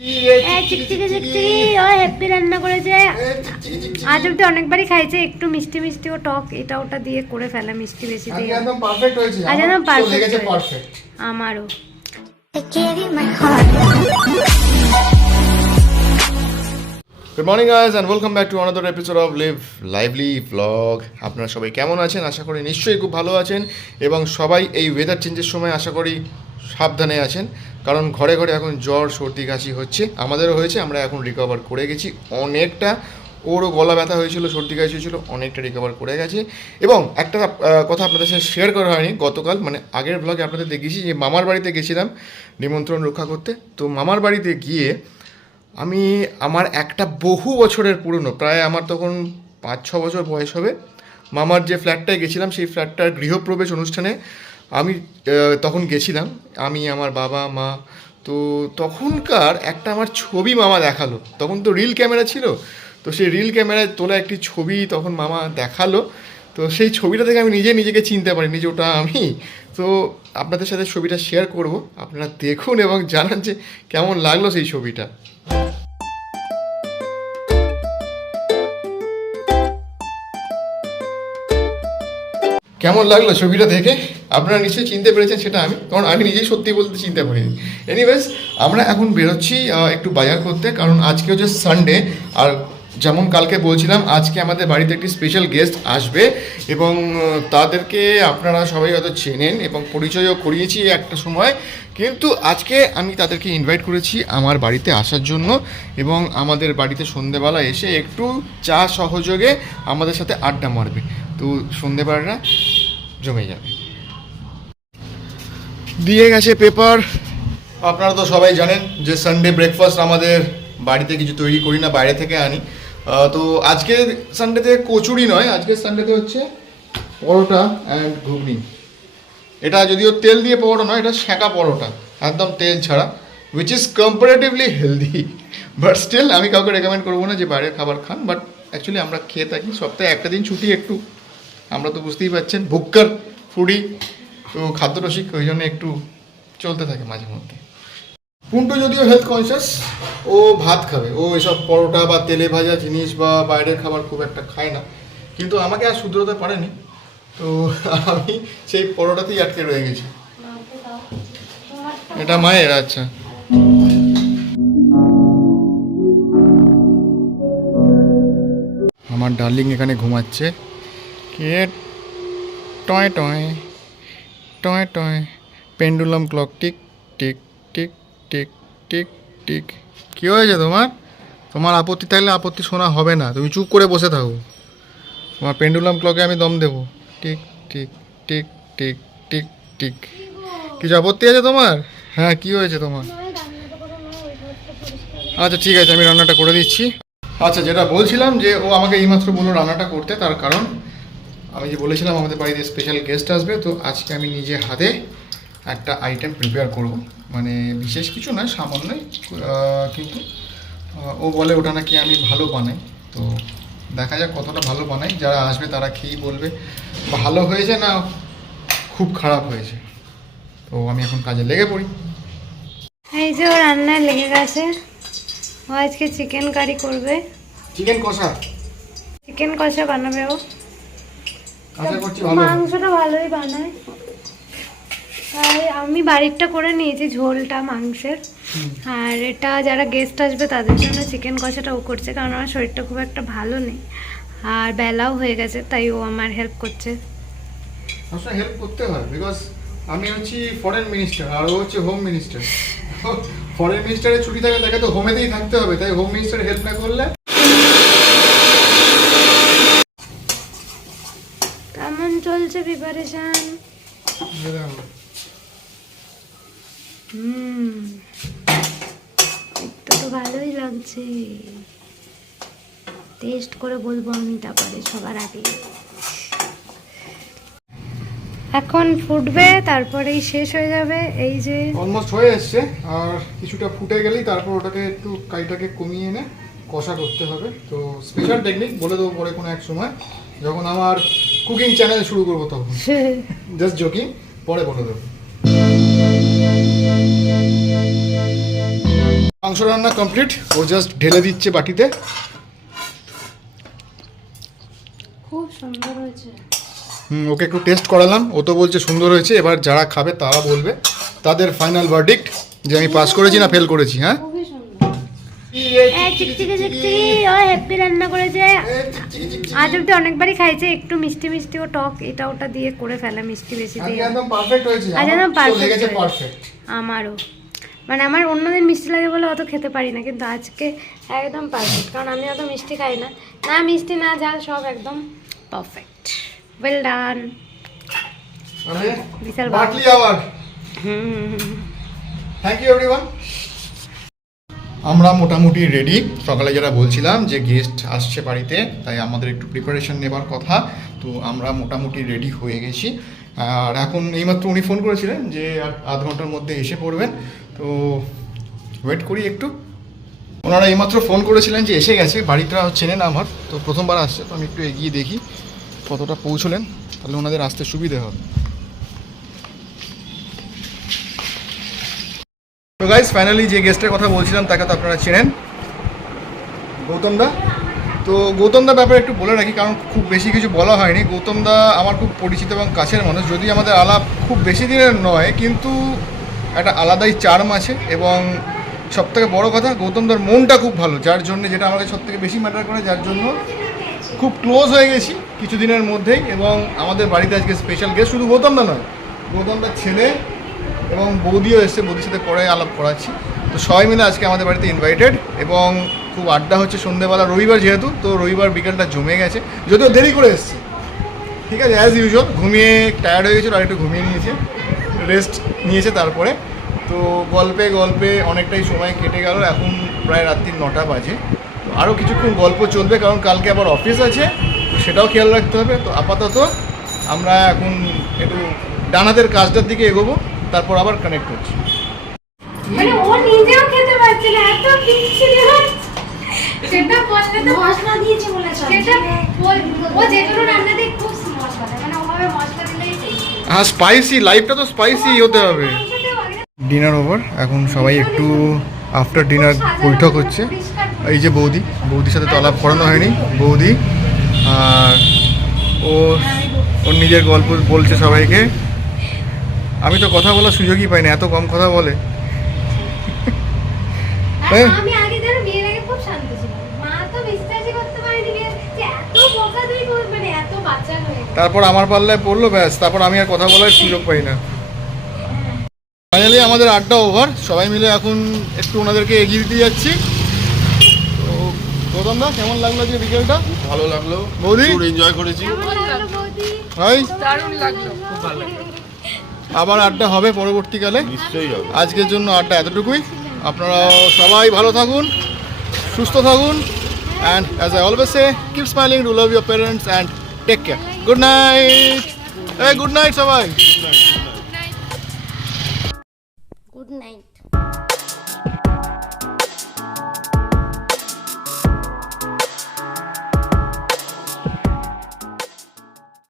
চিকচিকি চিকচিকি ও happy রান্না করেছে। আজ অব্দি অনেকবারই খাইছে, একটু মিষ্টি মিষ্টি ও টক এটা ওটা দিয়ে করে ফেলা, মিষ্টি বেশি দিয়ে। একদম পারফেক্ট হয়েছে। আজ একদম পারফেক্ট। আমারও। Good morning guys and welcome back to another episode of live lively blog. আপনারা সবাই কেমন আছেন? আশা করি নিশ্চয়ই খুব ভালো আছেন এবং সবাই এই ওয়েদার চেঞ্জের সময় আশা করি সাবধানে আছেন, কারণ ঘরে ঘরে এখন জ্বর সর্দি কাশি হচ্ছে। আমাদেরও হয়েছে, আমরা এখন রিকভার করে গেছি অনেকটা। ওরও গলা ব্যথা হয়েছিল, সর্দি কাশি হয়েছিল, অনেকটা রিকভার করে গেছে। এবং একটা কথা আপনাদের সাথে শেয়ার করা হয়নি গতকাল, মানে আগের ব্লগে আপনাদের দেখিয়েছি যে মামার বাড়িতে গেছিলাম নিমন্ত্রণ রক্ষা করতে। তো মামার বাড়িতে গিয়ে আমি আমার একটা বহু বছরের পুরনো, প্রায় আমার তখন 5-6 বছর বয়স হবে, মামার যে ফ্ল্যাটটায় গেছিলাম সেই ফ্ল্যাটটার গৃহপ্রবেশ অনুষ্ঠানে আমি তখন গেছিলাম, আমি আমার বাবা মা। তো তখনকার একটা আমার ছবি মামা দেখালো, তখন তো রিল ক্যামেরা ছিল, তো সেই রিল ক্যামেরায় তোলা একটি ছবি তখন মামা দেখালো। তো সেই ছবিটা থেকে আমি নিজেকে চিনতে পারিনি যে ওটা আমি। তো আপনাদের সাথে ছবিটা শেয়ার করব, আপনারা দেখুন এবং জানান যে কেমন লাগলো সেই ছবিটা। কেমন লাগলো ছবিটা দেখে? আপনারা নিশ্চয়ই চিনতে পেরেছেন সেটা আমি, কারণ আমি নিজেই সত্যি বলতে চিনতে পারিনি। এনিওয়েজ, আমরা এখন বেরোচ্ছি একটু বাজার করতে, কারণ আজকে হচ্ছে সানডে। আর যেমন কালকে বলছিলাম, আজকে আমাদের বাড়িতে একটি স্পেশাল গেস্ট আসবে এবং তাদেরকে আপনারা সবাই হয়তো চেনেন এবং পরিচয়ও করিয়েছি একটা সময়। কিন্তু আজকে আমি তাদেরকে ইনভাইট করেছি আমার বাড়িতে আসার জন্য এবং আমাদের বাড়িতে সন্ধেবেলা এসে একটু চা সহযোগে আমাদের সাথে আড্ডা মারবে। তো সন্ধেবেলাটা জমে যাবে। দিয়ে গেছে পেপার। আপনারা তো সবাই জানেন যে সানডে ব্রেকফাস্ট আমাদের বাড়িতে কিছু তৈরি করি না, বাইরে থেকে আনি। তো আজকে সানডেতে কচুরি নয়, আজকে সানডেতে হচ্ছে পরোটা অ্যান্ড ঘুগনি। এটা যদিও তেল দিয়ে পরোটা নয়, এটা সেঁকা পরোটা, একদম তেল ছাড়া, which is comparatively healthy. But still আমি কাউকে রেকমেন্ড করবো না যে বাইরের খাবার খান, বাট অ্যাকচুয়ালি আমরা খেয়ে থাকি। সপ্তাহে একটা দিন ছুটি, একটু আমরা তো বুঝতেই পারছেন ভুক্কার ফুডি, তো খাদ্যরসিক, ওই জন্য একটু চলতে থাকে মাঝে মধ্যে। পুন্টু যদিও হেলথ কনসিয়াস, ও ভাত খাবে, ও এসব পরোটা বা তেলে ভাজা জিনিস বা বাইরের খাবার খুব একটা খায় না, কিন্তু আমাকে আর শুধরোতে পারেনি। তো আমি সেই পরোটাতেই আটকে রয়ে গেছি। এটা মায়ের। আচ্ছা, আমার ডার্লিং এখানে ঘুমাচ্ছে। কে toy toy toy toy, pendulum clock tick tick tick tick tick tick. কী হয়েছে তোমার? তোমার আপত্তি থাকলে আপত্তি শোনা হবে না, তুমি চুপ করে বসে থাকো। তোমার পেন্ডুলাম ক্লকে আমি দম দেবো। Tick tick tick tick tick tick. কিছু আপত্তি আছে তোমার? হ্যাঁ, কী হয়েছে তোমার? আচ্ছা ঠিক আছে, আমি রান্নাটা করে দিচ্ছি। আচ্ছা, যেটা বলছিলাম যে ও আমাকে এইমাত্র বললো রান্নাটা করতে, তার কারণ আমি যে বলেছিলাম আমাদের বাড়িতে স্পেশাল গেস্ট আসবে, তো আজকে আমি নিজে হাতে একটা আইটেম প্রিপেয়ার করব। মানে বিশেষ কিছু নয়, সামান্যই, কিন্তু ও বলে ওটা নাকি আমি ভালো বানাই। তো দেখা যাক কতটা ভালো বানাই, যারা আসবে তারা খেয়েই বলবে ভালো হয়েছে না খুব খারাপ হয়েছে। তো আমি এখন কাজে লেগে পড়ি। এই যে ও রান্নায় লেগে গেছে, ও আজকে চিকেন কারি করবে। চিকেন কষা, চিকেন কষা বানাবে ও। আশা করছি ভালো। মাংসটা ভালোই বানায়, আর আমি বাড়িরটা করে নিয়েছি ঝোলটা মাংসের। আর এটা যারা গেস্ট আসবে তাদের জন্য চিকেন কষাটা ও করছে, কারণ আমার শরীরটা খুব একটা ভালো নেই আর বেলাও হয়ে গেছে, তাই ও আমার হেল্প করছে। আসলে হেল্প করতে হয়, বিকজ আমি হচ্ছি ফরেন মিনিস্টার আর ও হচ্ছে হোম মিনিস্টার। ফরেন মিনিস্টারের ছুটি থাকে, তাকে তো হোমেতেই থাকতে হবে, তাই হোম মিনিস্টার হেল্প না করলে। কেমন চলছে প্রিপারেশন? দেখতে তো ভালোই লাগছে, টেস্ট করে বলবো আমি তারপরে সবার আগে। এখন ফুটবে, তারপরেই শেষ হয়ে যাবে। এই যে অলমোস্ট হয়ে এসছে, আর কিছুটা ফুটে গেলেই তারপর ওটাকে একটু কাইটাকে কমিয়ে এনে কষা করতে হবে। তো স্পেশাল টেকনিক বলে দেবো পরে কোনো এক সময়, যখন আমার কুকিং চ্যানেল শুরু করবো তখন। জাস্ট জোকিং, পরে বলে দেবো। মাংস রান্না কমপ্লিট, ও জাস্ট ঢেলে দিচ্ছে বাটিতে। খুব সুন্দর হয়েছে। ওকে একটু টেস্ট করালাম, ও তো বলছে সুন্দর হয়েছে। এবার যারা খাবে তারা বলবে তাদের ফাইনাল ভার্ডিক্ট যে আমি পাস করেছি না ফেল করেছি। হ্যাঁ, খুবই সুন্দর। চিকচিকি চিকচিকি ও হ্যাপি রান্না করেছে। আজ অব্দি অনেকবারই খাইছে, একটু মিষ্টি মিষ্টি ও টক এটা ওটা দিয়ে করে ফেলে, মিষ্টি বেশি দিয়ে। একদম পারফেক্ট হয়েছে, আজ একদম পারফেক্ট। পারফেক্ট। আমারও মানে আমার অন্যদিন মিষ্টি লাগে বলে অত খেতে পারি না, কিন্তু আজকে একদম পারফেক্ট, কারণ আমি অত মিষ্টি খাই না, না মিষ্টি না ঝাল, সব একদম পারফেক্ট। Well done. বিশাল বাটলি আবার। Thank you everyone. আমরা মোটামুটি রেডি। সকালে যারা বলছিলাম যে গেস্ট আসছে বাড়িতে, তাই আমাদের একটু প্রিপারেশন নেবার কথা, তো আমরা মোটামুটি রেডি হয়ে গেছি। আর এখন এইমাত্র উনি ফোন করেছিলেন যে আর আধ ঘন্টার মধ্যে এসে পড়বেন, তো ওয়েট করি একটু। ওনারা এইমাত্র ফোন করেছিলেন যে এসে গেছে, বাড়িটা চেনে না আমার, তো প্রথমবার আসছে, তো আমি একটু এগিয়ে দেখি কতটা পৌঁছলেন, তাহলে ওনাদের আসতে সুবিধে হবে। তো গাইস ফাইনালি যে গেস্টের কথা বলছিলাম তাকে তো আপনারা চেনেন, গৌতম দা। তো গৌতম দা ব্যাপারে একটু বলে রাখি, কারণ খুব বেশি কিছু বলা হয়নি। গৌতম দা আমার খুব পরিচিত এবং কাছের মানুষ, যদি আমাদের আলাপ খুব বেশি দিনের নয়, কিন্তু একটা আলাদাই চার্ম আছে। এবং সবথেকে বড় কথা, গৌতম দার মনটা খুব ভালো, যার জন্য, যেটা আমাকে সবথেকে বেশি ম্যাটার করে, যার জন্য খুব ক্লোজ হয়ে গেছি কিছুদিনের মধ্যেই। এবং আমাদের বাড়িতে আজকে স্পেশাল গেস্ট শুধু গৌতম দা নয়, গৌতম দার ছেলে এবং বৌদিও এসছে, বৌদির সাথে পরে আলাপ করাচ্ছি। তো সবাই মিলে আজকে আমাদের বাড়িতে ইনভাইটেড, এবং খুব আড্ডা হচ্ছে সন্ধ্যেবেলা, রবিবার যেহেতু, তো রবিবার বিকালটা জমে গেছে, যদিও দেরি করে এসছে। ঠিক আছে, অ্যাজ ইউজুয়াল ঘুমিয়ে টায়ার্ড হয়ে গেছিলো, আর একটু ঘুমিয়ে নিয়েছে, রেস্ট নিয়েছে তারপরে। তো গল্পে গল্পে অনেকটাই সময় কেটে গেল, এখন প্রায় রাত্রি 9টা বাজে। তো আরও কিছুক্ষণ গল্প চলবে, কারণ কালকে আবার অফিস আছে, তো সেটাও খেয়াল রাখতে হবে। তো আপাতত আমরা এখন একটু ডানাদের কাজটার দিকে এগোবো, তারপর আবার কানেক্ট করছি। মানে ও নিজেও খেতে পারছে না, এত বিচ্ছিরি হচ্ছে। সেটা বললে তো মশলা দিয়েছে বলে সব। সেটা ও যেগুলো রান্না দিয়ে খুব মশলা দেয়, মানে ওভাবে মশলা দিলেই টেস্টি। হ্যাঁ, স্পাইসি, লাইফটা তো স্পাইসি হতে হবে। ডিনার ওভার, এখন সবাই একটু আফটার ডিনার বৈঠক হচ্ছে। এই যে বৌদির সাথে তো আলাপ করানো হয়নি, বৌদি আর ওর নিজের গল্প বলছে সবাইকে। আমি তো কথা বলার সুযোগই পাই না, এত কম কথা বলে। আমি আগে ধরো বিয়ের আগে খুব শান্ত ছিলাম, মা তো বিশ্বাসই করতে পারেনি যে এত বোকা তুই, মানে এত বাচ্চা হয়ে গেল। তারপর আমার পাল্লায় পড়লো, ব্যাস, তারপর আমি আর কথা বলার সুযোগ পাই না। ফাইনালি আমাদের আড্ডা ওভার, সবাই মিলে এখন একটু ওনাদেরকে এগিয়ে দিতে যাচ্ছি। তো গৌতম দা, কেমন লাগলো আজকে বিকেলটা? ভালো লাগলো, বৌদি এনজয় করেছি। ভাই দারুণ লাগলো, খুব ভালো লাগলো। আবার আড্ডা হবে পরবর্তীকালে, নিশ্চয়ই হবে। আজকের জন্য আড্ডা এতটুকুই। আপনারা সবাই ভালো থাকুন, সুস্থ থাকুন, and as I always say, keep smiling, do love your parents and take care. Good night. Good night সবাই। Good night.